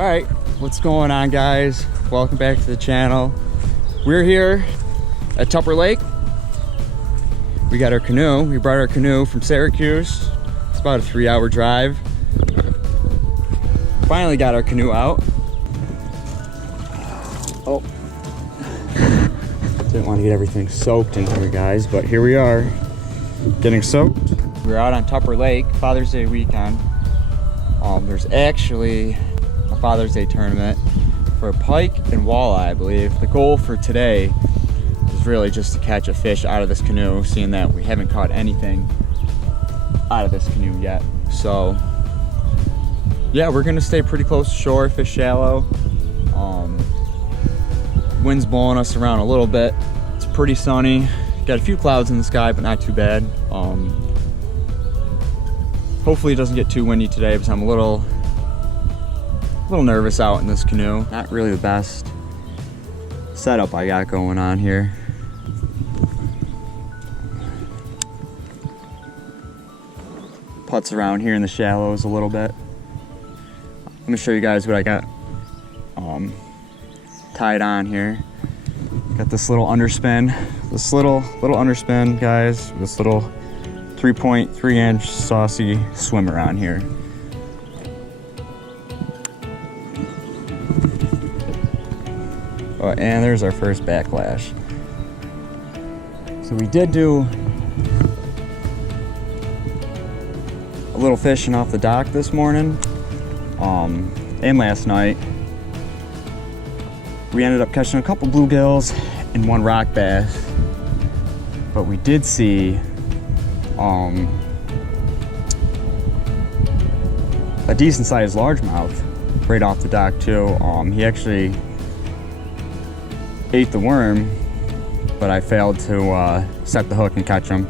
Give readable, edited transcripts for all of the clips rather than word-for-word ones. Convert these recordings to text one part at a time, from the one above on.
All right, what's going on, guys? Welcome back to the channel. We're here at Tupper Lake. We got our canoe. We brought our canoe from Syracuse. It's about a 3-hour drive. Finally got our canoe out. Oh, didn't want to get everything soaked in here, guys, but here we are, getting soaked. We're out on Tupper Lake, Father's Day weekend. There's actually a Father's Day tournament for pike and walleye, I believe. The goal for today is really just to catch a fish out of this canoe, seeing that we haven't caught anything out of this canoe yet. So yeah, we're gonna stay pretty close to shore, fish shallow. Wind's blowing us around a little bit. It's pretty sunny. Got a few clouds in the sky, but not too bad. Hopefully it doesn't get too windy today, because I'm a little nervous out in this canoe. Not really the best setup I got going on here. Putts around here in the shallows a little bit. Let me show you guys what I got tied on here. Got this little underspin, this little underspin, guys. This little 3.3-inch saucy swimmer on here. Oh, and there's our first backlash. So we did do a little fishing off the dock this morning, and last night. We ended up catching a couple bluegills and one rock bass, but we did see a decent sized largemouth right off the dock too. He actually ate the worm, but I failed to set the hook and catch him.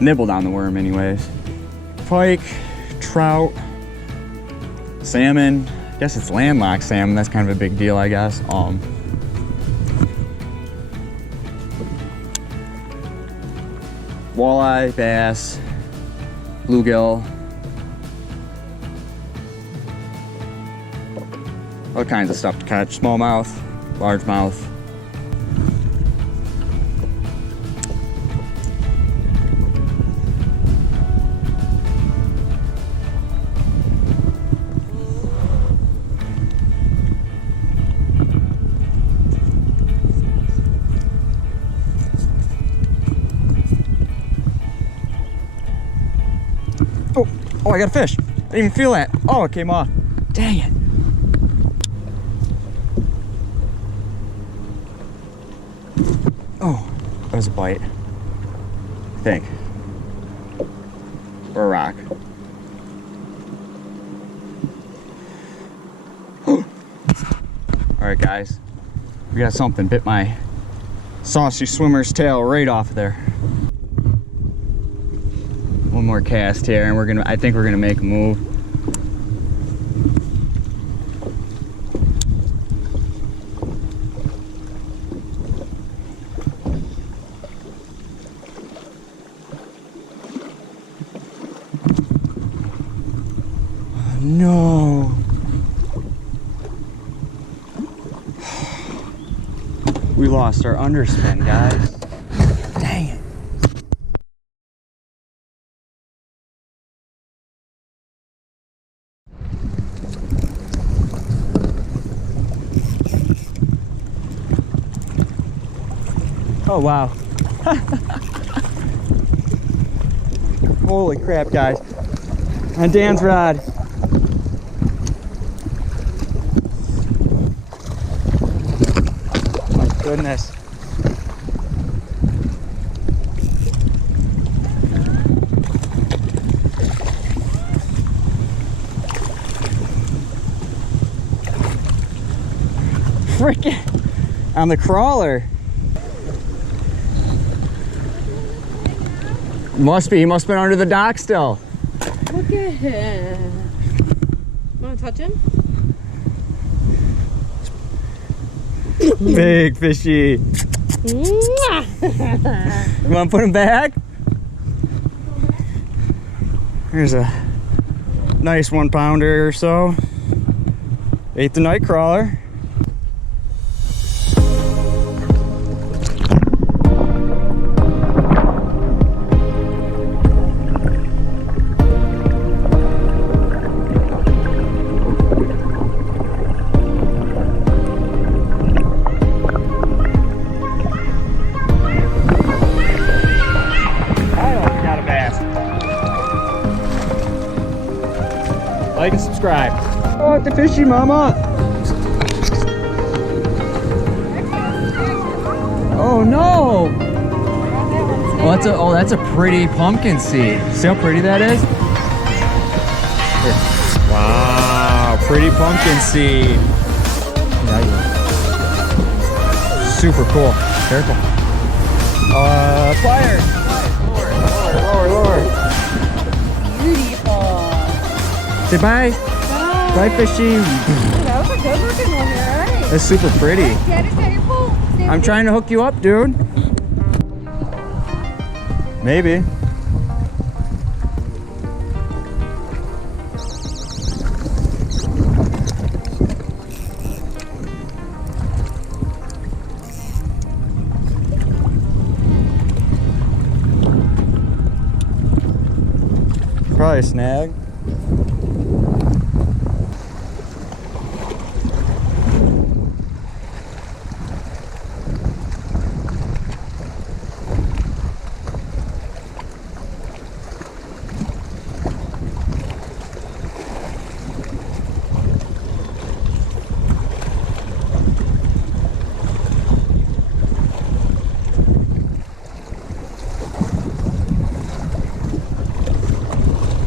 Nibbled on the worm anyways. Pike, trout, salmon. I guess it's landlocked salmon. That's kind of a big deal, I guess. Walleye, bass, bluegill, all kinds of stuff to catch. Smallmouth, largemouth. Oh, I got a fish. I didn't even feel that. Oh, it came off. Dang it. Oh, that was a bite, I think. Or a rock. All right, guys. We got something. Bit my saucy swimmer's tail right off there. One more cast here, and I think we're gonna make a move. No. We lost our underspin, guys. Dang it. Oh, wow. Holy crap, guys. On Dan's rod. My goodness. Freaking on the crawler. Must be. He must have been under the dock still. Look at him. Want to touch him? Big fishy. You want to put him back? Here's a nice 1 pounder or so. Ate the night crawler. Like and subscribe. Oh, the fishy mama. Oh no. Oh, that's a pretty pumpkin seed. See how pretty that is? Here. Wow, pretty pumpkin seed. Super cool. Careful. Fire. Lower. Beautiful. Say bye. Bye. Bye, fishy. That was a good looking one there, right? That's super pretty. Daddy's got your pole. I'm trying to hook you up, dude. Maybe. Probably a snag.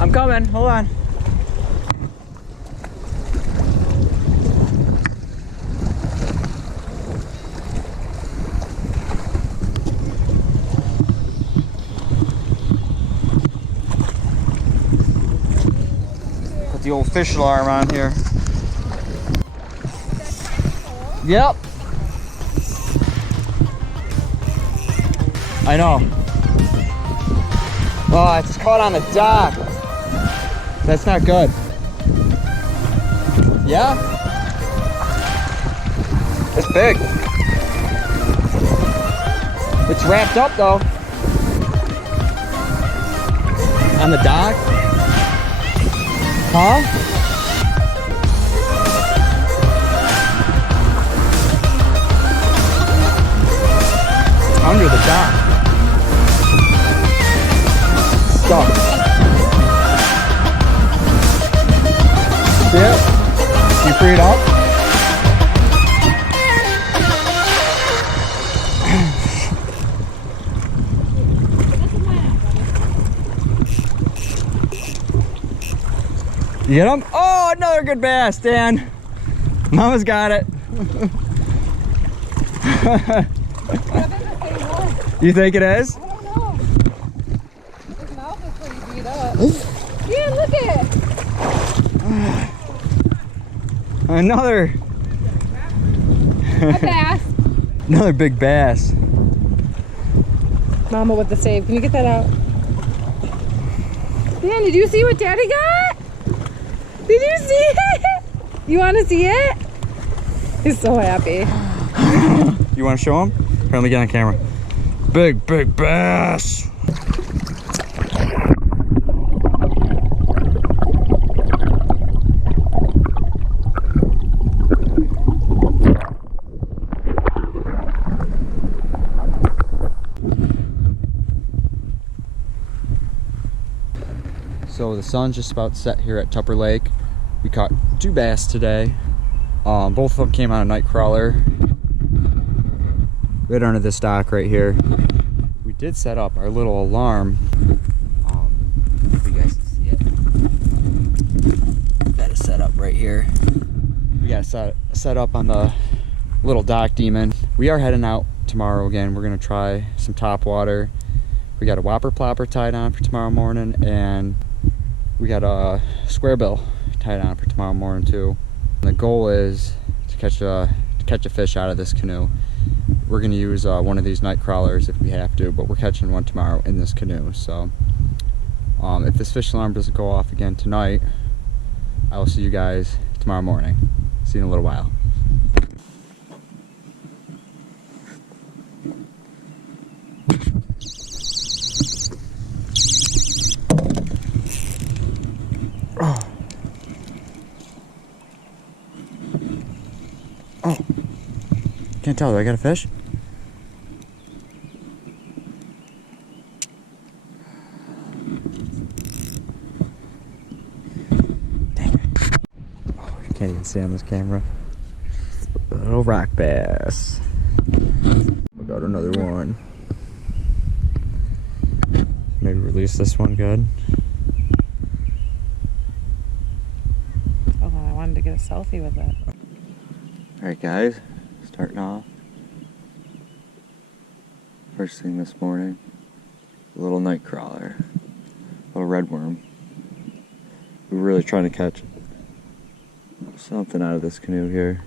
I'm coming, hold on. Put the old fish alarm on here. Yep. I know. Oh, it's caught on the dock. That's not good. Yeah? It's big. It's wrapped up though. On the dock? Huh? Under the dock. Stuck. Yep. You free it up? You get him? Oh, another good bass, Dan. Mama's got it. You think it is? I don't know. His mouth is pretty beat up. Yeah, look at it. Another. A bass. Another big bass. Mama with the save. Can you get that out? Dan, did you see what Daddy got? Did you see it? You want to see it? He's so happy. You want to show him? Here, let me get on camera. Big bass. So the sun's just about set here at Tupper Lake. We caught 2 bass today. Both of them came on a night crawler. Right under this dock right here. We did set up our little alarm. If you guys can see it. Got it set up right here. We got it set up on the little dock demon. We are heading out tomorrow again. We're gonna try some top water. We got a whopper plopper tied on for tomorrow morning, and we got a square bill tied on for tomorrow morning too. And the goal is to catch a fish out of this canoe. We're gonna use one of these night crawlers if we have to, but we're catching one tomorrow in this canoe. So if this fish alarm doesn't go off again tonight, I will see you guys tomorrow morning. See you in a little while. Oh, can't tell. Do I got a fish? Dang it. Oh, you can't even see on this camera. A little rock bass. We got another one. Maybe release this one good. Oh, I wanted to get a selfie with it. Alright guys, starting off. First thing this morning, a little night crawler, a little red worm. We're really trying to catch something out of this canoe here.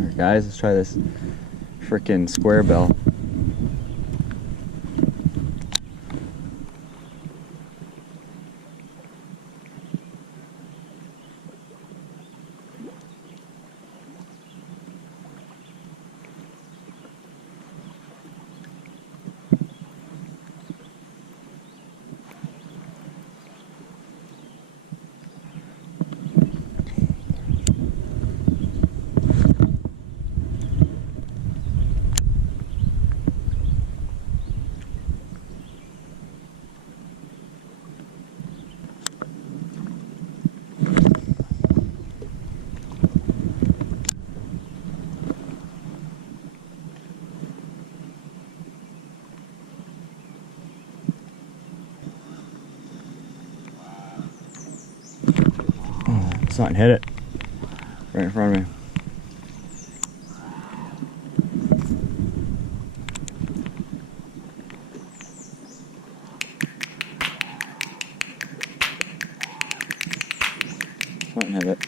Alright guys, let's try this frickin' square bill. Something hit it right in front of me. Something hit it.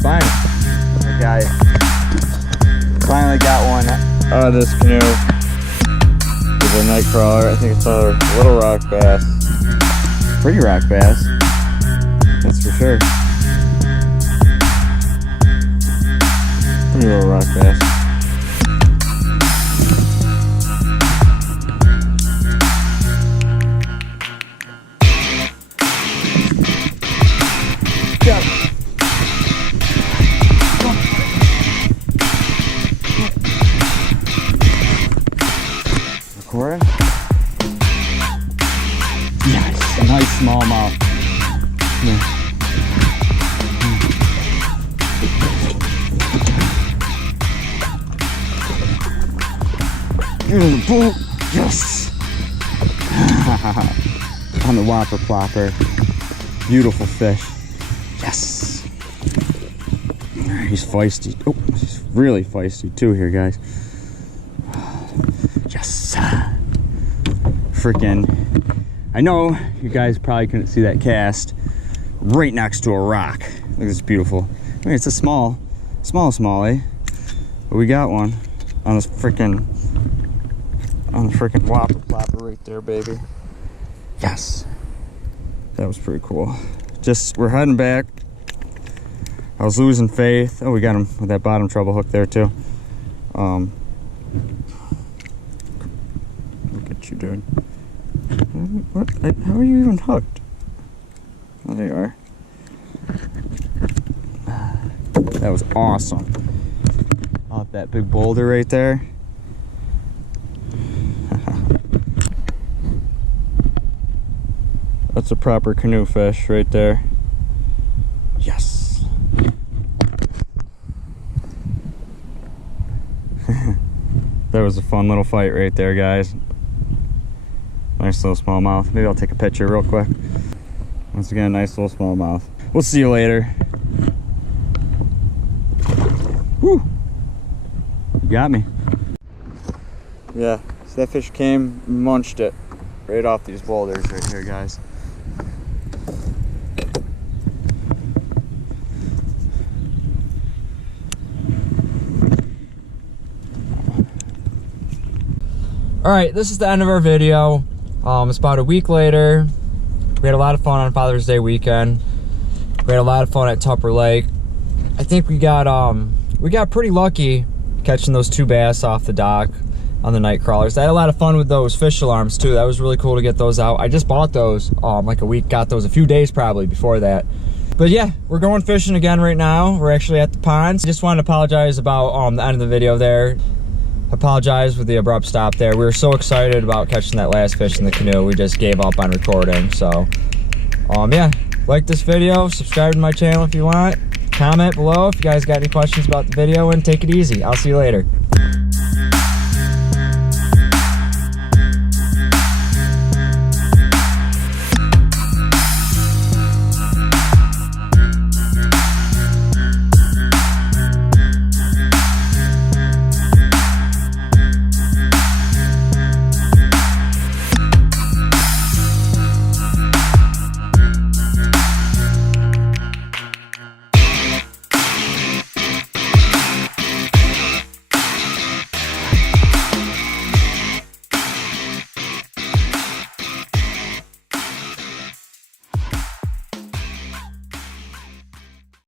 Fine. Okay, guys. Finally got one out of this canoe. A night crawler. I think it's a little rock bass. Pretty rock bass, that's for sure. Pretty little rock bass. Got it. Recording? Yes, a nice smallmouth. You're in the boat. Yes. On the whopper plopper. Beautiful fish. Yes. He's feisty. Oh, he's really feisty too here, guys. Yes. Freaking. I know you guys probably couldn't see that cast right next to a rock. Look at this beautiful. I mean, it's a small, eh? But we got one on this freaking, whopper plopper right there, baby. Yes. That was pretty cool. Just, we're heading back. I was losing faith. Oh, we got him with that bottom treble hook there too. Look at you, dude. What? How are you even hooked? Oh, there you are. That was awesome. Off that big boulder right there. That's a proper canoe fish right there. Yes. That was a fun little fight right there, guys. Nice little smallmouth. Maybe I'll take a picture real quick. Once again, nice little smallmouth. We'll see you later. Woo! You got me. Yeah, so that fish came, munched it right off these boulders right here, guys. Alright, this is the end of our video. It's about a week later. We had a lot of fun on Father's Day weekend. We had a lot of fun at Tupper Lake. I think we got pretty lucky catching those 2 bass off the dock on the night crawlers. I had a lot of fun with those fish alarms too. That was really cool to get those out. I just bought those like a week, got those a few days probably before that. But yeah, we're going fishing again right now. We're actually at the ponds. Just wanted to apologize about the end of the video there. Apologize for the abrupt stop there. We were so excited about catching that last fish in the canoe, we just gave up on recording. So yeah, like this video, subscribe to my channel if you want, comment below if you guys got any questions about the video, and take it easy. I'll see you later.